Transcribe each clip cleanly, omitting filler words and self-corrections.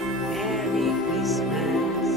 Merry Christmas.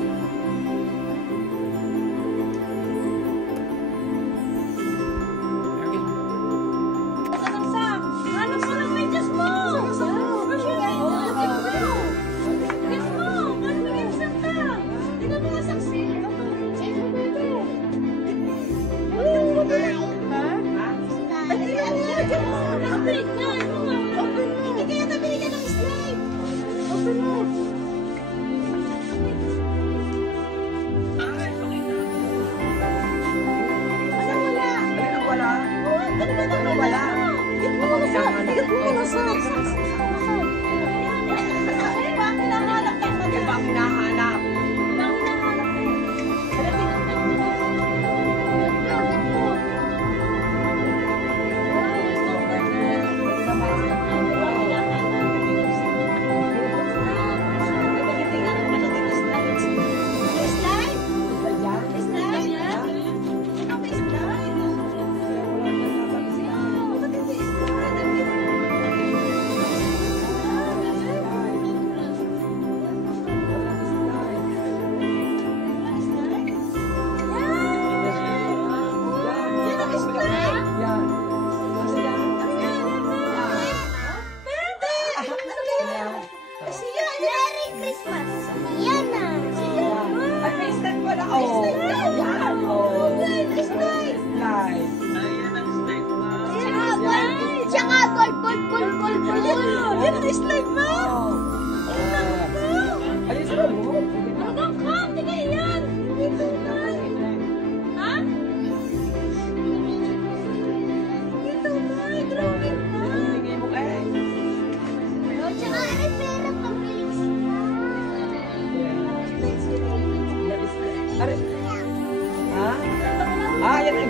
Yan ang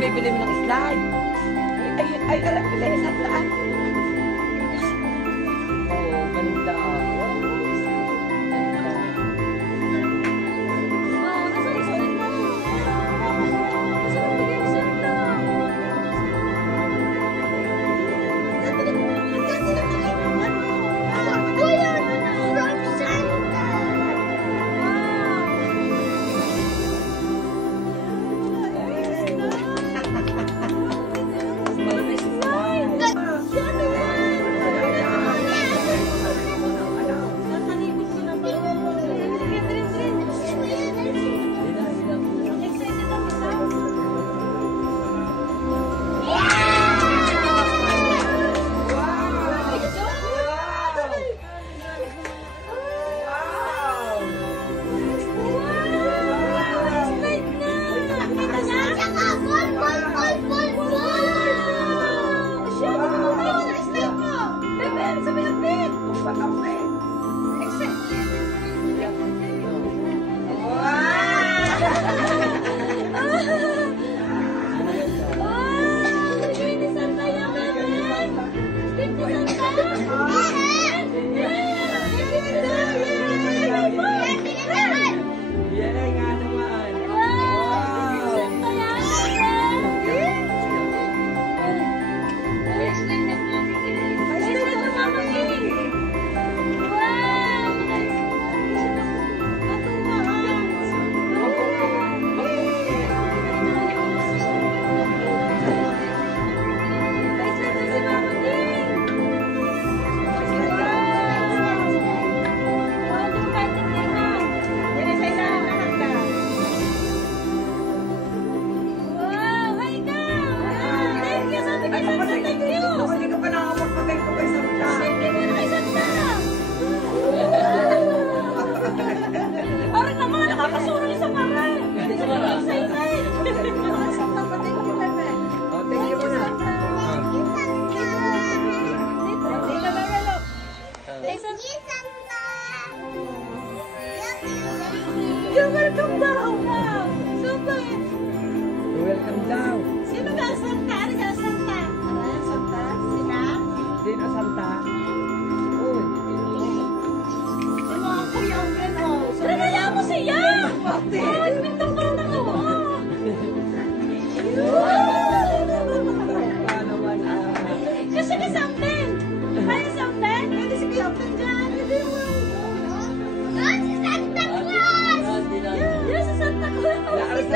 bibili mo ng slide. Ay, alam ko na sa taan. Oh, ganda.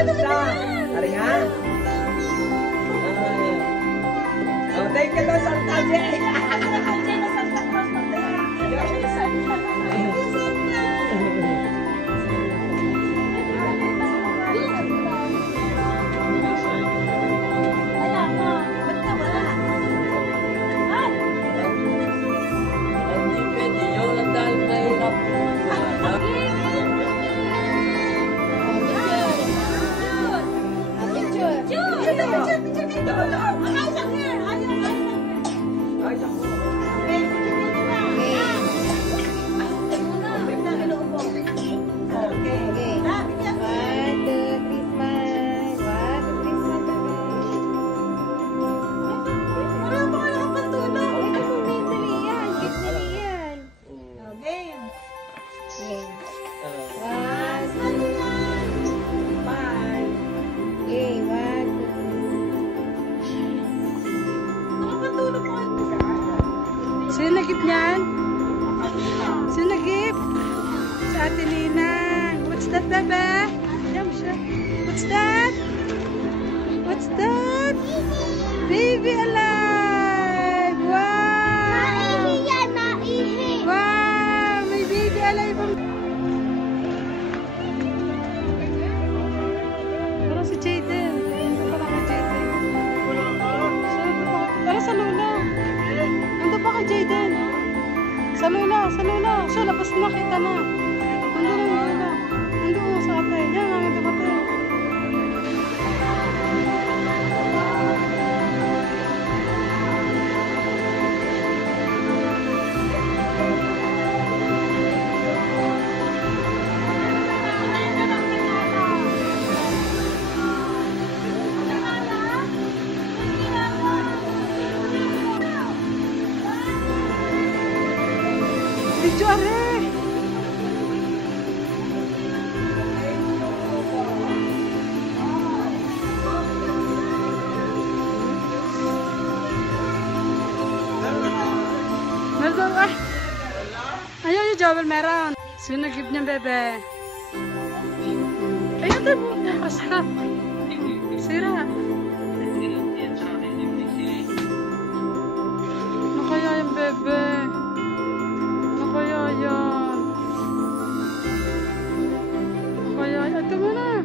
Basta. Tari nga. Oh, thank you, Lord Santa Jay. Sino nagip niyan? Sino nagip? Sa Ate Ninang. What's that, bebe? Diyan siya. What's that? What's that? Baby alive! Wow! Wow! May baby alive. Parang si Jaden. Parang si Jaden. Parang sa Lola. Nandun pa kay Jaden. Sa Lola, sa Lola. Siya, labas na, kita na. Nandun na, Lola. Nandun sa ate. Yan, nandun ka tayo. Video are. Meron ah. Ayaw yung Joel meron. Sino nag-give niya bebe? Ayun tayo bukas ka. Sira. Ano kaya yung bebe? Kaya yan. Kaya yan. Ito mo na.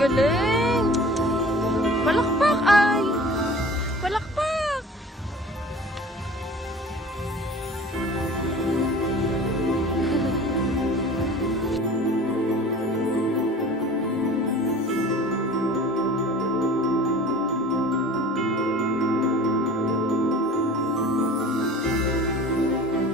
galing. Palakpak ay.